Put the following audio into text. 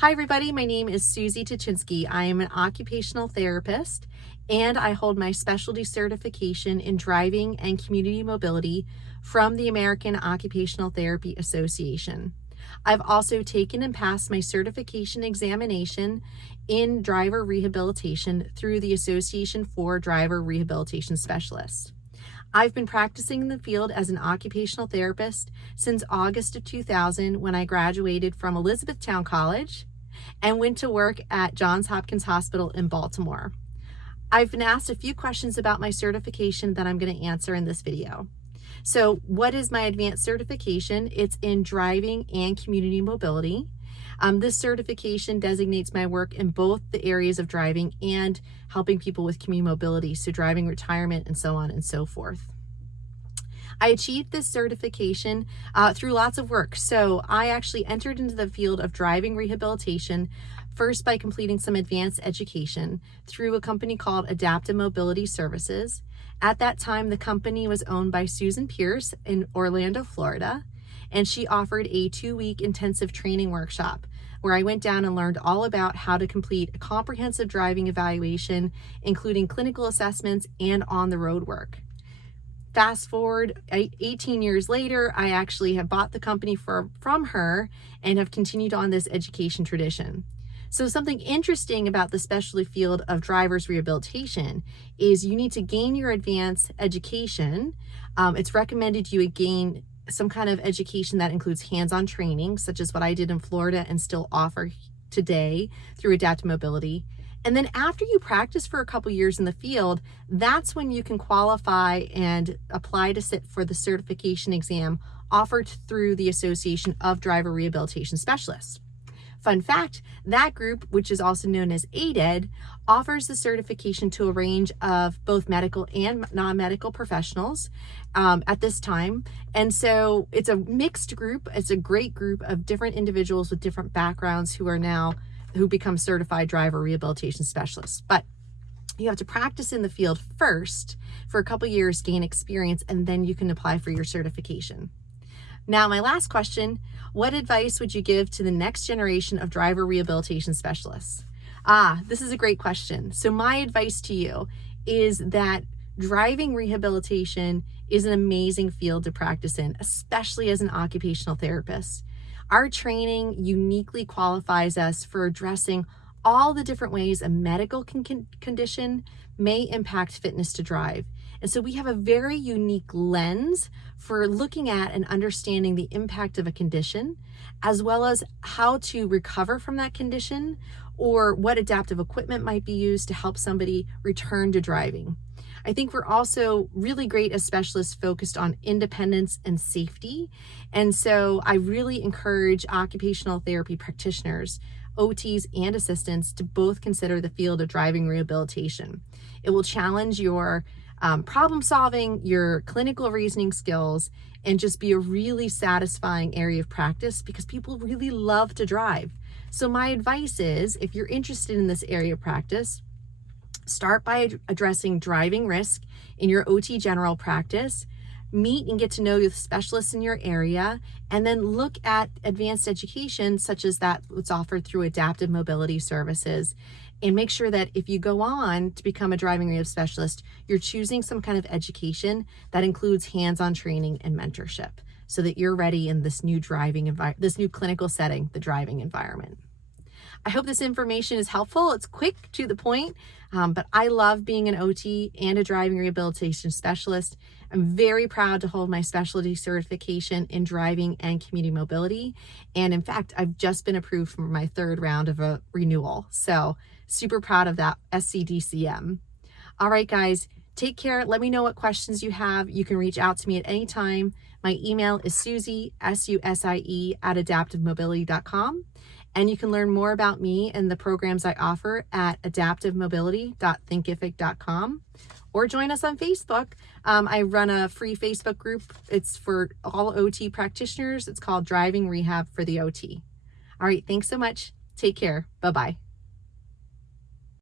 Hi everybody, my name is Susie Tuchinski. I am an occupational therapist and I hold my specialty certification in driving and community mobility from the American Occupational Therapy Association. I've also taken and passed my certification examination in driver rehabilitation through the Association for Driver Rehabilitation Specialists. I've been practicing in the field as an occupational therapist since August of 2000 when I graduated from Elizabethtown College and went to work at Johns Hopkins Hospital in Baltimore. I've been asked a few questions about my certification that I'm going to answer in this video. So what is my advanced certification? It's in driving and community mobility. This certification designates my work in both the areas of driving and helping people with community mobility, so driving retirement and so on and so forth. I achieved this certification through lots of work. So I actually entered into the field of driving rehabilitation first by completing some advanced education through a company called Adaptive Mobility Services. At that time, the company was owned by Susan Pierce in Orlando, Florida, and she offered a 2-week intensive training workshop where I went down and learned all about how to complete a comprehensive driving evaluation, including clinical assessments and on-the-road work. Fast forward 18 years later, I actually have bought the company from her and have continued on this education tradition. So something interesting about the specialty field of driver's rehabilitation is you need to gain your advanced education. It's recommended you gain some kind of education that includes hands-on training, such as what I did in Florida and still offer today through Adaptive Mobility. And then after you practice for a couple years in the field, that's when you can qualify and apply to sit for the certification exam offered through the Association of Driver Rehabilitation Specialists. Fun fact, that group, which is also known as ADED, offers the certification to a range of both medical and non-medical professionals at this time. And so it's a mixed group. It's a great group of different individuals with different backgrounds who become certified driver rehabilitation specialists. But you have to practice in the field first for a couple years, gain experience, and then you can apply for your certification. Now, my last question, what advice would you give to the next generation of driver rehabilitation specialists? This is a great question. So my advice to you is that driving rehabilitation is an amazing field to practice in, especially as an occupational therapist. Our training uniquely qualifies us for addressing all the different ways a medical condition may impact fitness to drive. And so we have a very unique lens for looking at and understanding the impact of a condition, as well as how to recover from that condition or what adaptive equipment might be used to help somebody return to driving. I think we're also really great as specialists focused on independence and safety. And so I really encourage occupational therapy practitioners, OTs and assistants to both consider the field of driving rehabilitation. It will challenge your problem solving, your clinical reasoning skills, and just be a really satisfying area of practice because people really love to drive. So my advice is, if you're interested in this area of practice, start by addressing driving risk in your OT general practice, meet and get to know the specialists in your area, and then look at advanced education such as that what's offered through Adaptive Mobility Services. And make sure that if you go on to become a driving rehab specialist, you're choosing some kind of education that includes hands-on training and mentorship so that you're ready in this new this new clinical setting, the driving environment. I hope this information is helpful. It's quick, to the point, but I love being an OT and a driving rehabilitation specialist. I'm very proud to hold my specialty certification in driving and community mobility. And in fact, I've just been approved for my 3rd round of a renewal. So super proud of that SCDCM. All right, guys, take care. Let me know what questions you have. You can reach out to me at any time. My email is Susie, SUSIE, @adaptivemobility.com. And you can learn more about me and the programs I offer at adaptivemobility.thinkific.com or join us on Facebook. I run a free Facebook group. It's for all OT practitioners. It's called Driving Rehab for the OT. All right, thanks so much. Take care. Bye-bye.